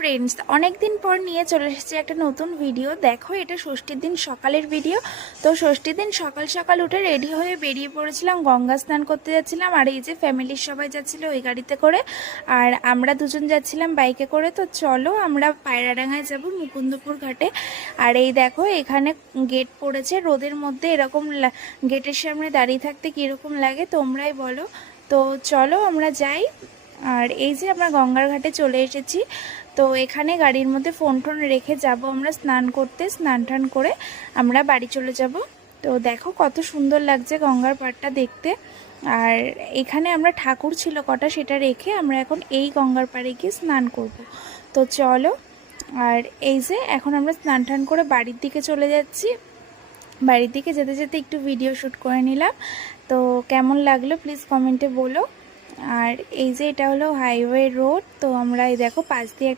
Friends, অনেক দিন পর নিয়ে চলে এসেছি একটা নতুন ভিডিও। দেখো, এটা ষষ্ঠীর দিন সকালের ভিডিও। তো ষষ্ঠীর দিন সকাল সকাল উঠে রেডি হয়ে বেরিয়ে পড়েছিলাম, গঙ্গা স্নান করতে যাচ্ছিলাম। আর এই যে ফ্যামিলির সবাই যাচ্ছিল ওই গাড়িতে করে, আর আমরা দুজন যাচ্ছিলাম বাইকে করে। তো চলো আমরা পায়রাডাঙ্গায় যাব, মুকুন্দপুর ঘাটে। আর এই দেখো, এখানে গেট পড়েছে রোদের মধ্যে, এরকম গেটের সামনে দাঁড়িয়ে থাকতে কীরকম লাগে তোমরাই বলো। তো চলো আমরা যাই। আর এই যে আমরা গঙ্গার ঘাটে চলে এসেছি। তো এখানে গাড়ির মধ্যে ফোন টোন রেখে যাব আমরা স্নান করতে। স্নান টান করে আমরা বাড়ি চলে যাব। তো দেখো কত সুন্দর লাগছে গঙ্গার পাড়টা দেখতে। আর এখানে আমরা ঠাকুর ছিল কটা, সেটা রেখে আমরা এখন এই গঙ্গার পাড়ে গিয়ে স্নান করব। তো চলো। আর এই যে এখন আমরা স্নান টান করে বাড়ির দিকে চলে যাচ্ছি। বাড়ির দিকে যেতে যেতে একটু ভিডিও শ্যুট করে নিলাম। তো কেমন লাগলো প্লিজ কমেন্টে বলো। আর এই যে এটা হলো হাইওয়ে রোড। তো আমরা এই দেখো পাশ দিয়ে